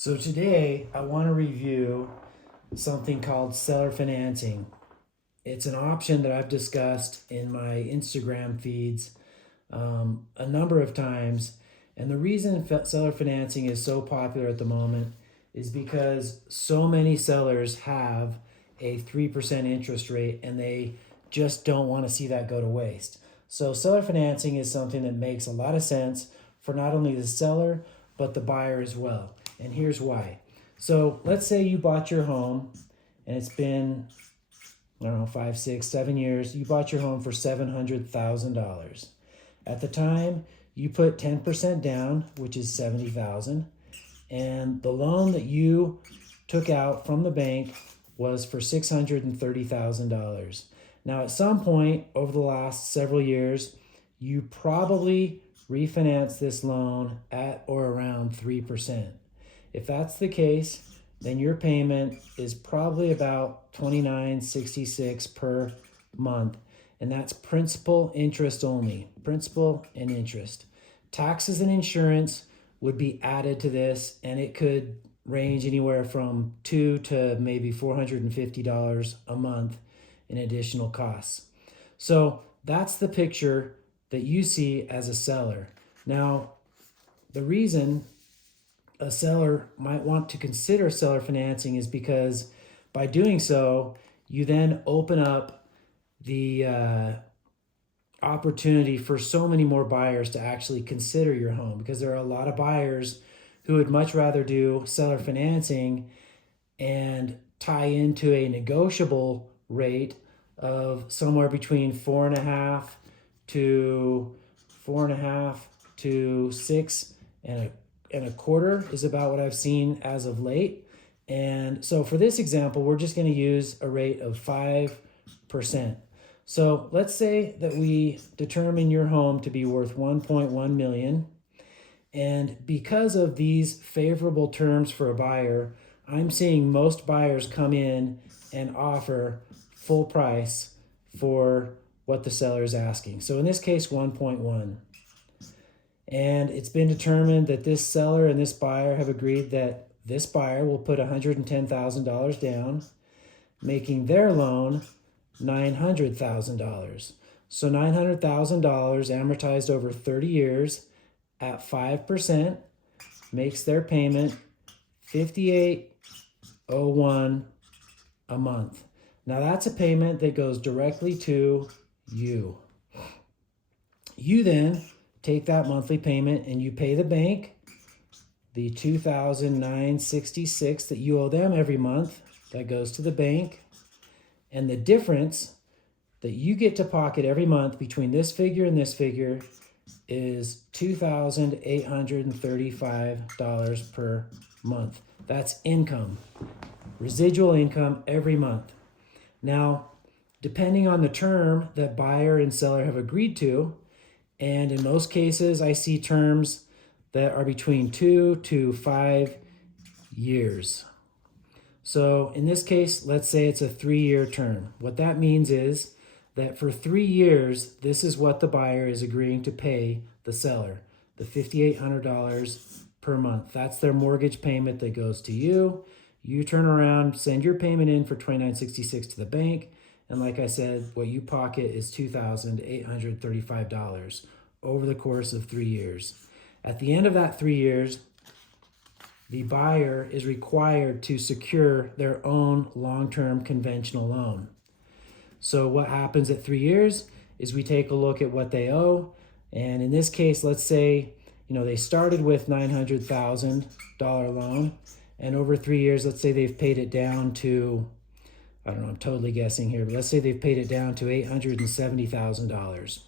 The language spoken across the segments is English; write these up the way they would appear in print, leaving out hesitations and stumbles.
So today I want to review something called seller financing. It's an option that I've discussed in my Instagram feeds a number of times. And the reason seller financing is so popular at the moment is because so many sellers have a 3% interest rate and they just don't want to see that go to waste. So seller financing is something that makes a lot of sense for not only the seller, but the buyer as well. And here's why. So let's say you bought your home and it's been, I don't know, 5, 6, 7 years. You bought your home for $700,000. At the time, you put 10% down, which is $70,000, and the loan that you took out from the bank was for $630,000. Now, at some point over the last several years, you probably refinanced this loan at or around 3%. If that's the case, then your payment is probably about $29.66 per month, and that's principal interest only, principal and interest. Taxes and insurance would be added to this, and it could range anywhere from $200 to maybe $450 a month in additional costs. So that's the picture that you see as a seller. Now, the reason a seller might want to consider seller financing is because by doing so, you then open up the opportunity for so many more buyers to actually consider your home, because there are a lot of buyers who would much rather do seller financing and tie into a negotiable rate of somewhere between 4.5 to 6 and a quarter is about what I've seen as of late. And so for this example, we're just going to use a rate of 5%. So let's say that we determine your home to be worth 1.1 million. And because of these favorable terms for a buyer, I'm seeing most buyers come in and offer full price for what the seller is asking. So in this case, 1.1. And it's been determined that this seller and this buyer have agreed that this buyer will put $110,000 down, making their loan $900,000. So $900,000 amortized over 30 years at 5% makes their payment $58.01 a month. Now that's a payment that goes directly to you. You then take that monthly payment and you pay the bank the $2,966 that you owe them every month. That goes to the bank. And the difference that you get to pocket every month between this figure and this figure is $2,835 per month. That's income, residual income every month. Now, depending on the term that buyer and seller have agreed to, and in most cases, I see terms that are between 2 to 5 years. So in this case, let's say it's a 3-year term. What that means is that for 3 years, this is what the buyer is agreeing to pay the seller, the $5,800 per month. That's their mortgage payment that goes to you. You turn around, send your payment in for $29.66 to the bank. And like I said, what you pocket is $2,835 over the course of 3 years. At the end of that 3 years, the buyer is required to secure their own long-term conventional loan. So what happens at 3 years is we take a look at what they owe. And in this case, let's say, they started with $900,000 loan. And over 3 years, let's say they've paid it down to, I don't know, I'm totally guessing here, but let's say they've paid it down to $870,000.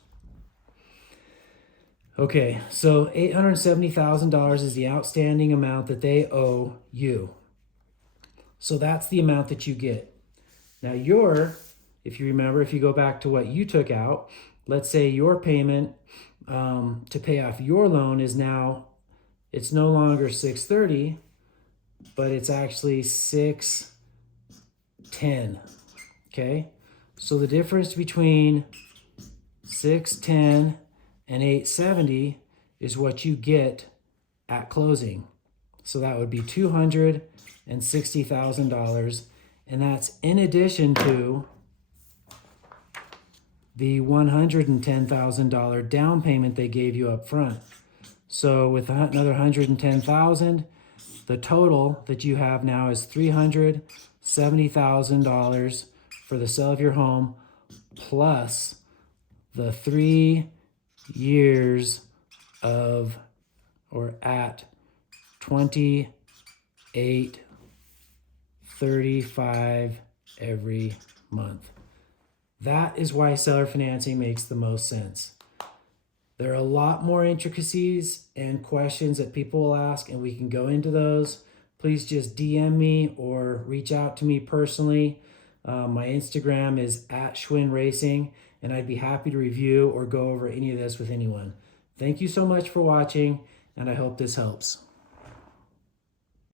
Okay, so $870,000 is the outstanding amount that they owe you. So that's the amount that you get. Now if you remember, if you go back to what you took out, let's say your payment to pay off your loan is now, it's no longer $630, but it's actually $610. Okay, so the difference between $610 and $870 is what you get at closing. So that would be $260,000. And that's in addition to the $110,000 down payment they gave you up front. So with another $110,000, the total that you have now is $370,000 for the sale of your home, plus the 3 years of, or at 28.35 every month. That is why seller financing makes the most sense. There are a lot more intricacies and questions that people will ask, and we can go into those. Please just DM me or reach out to me personally. My Instagram is @SchwinnRacing, and I'd be happy to review or go over any of this with anyone. Thank you so much for watching, and I hope this helps.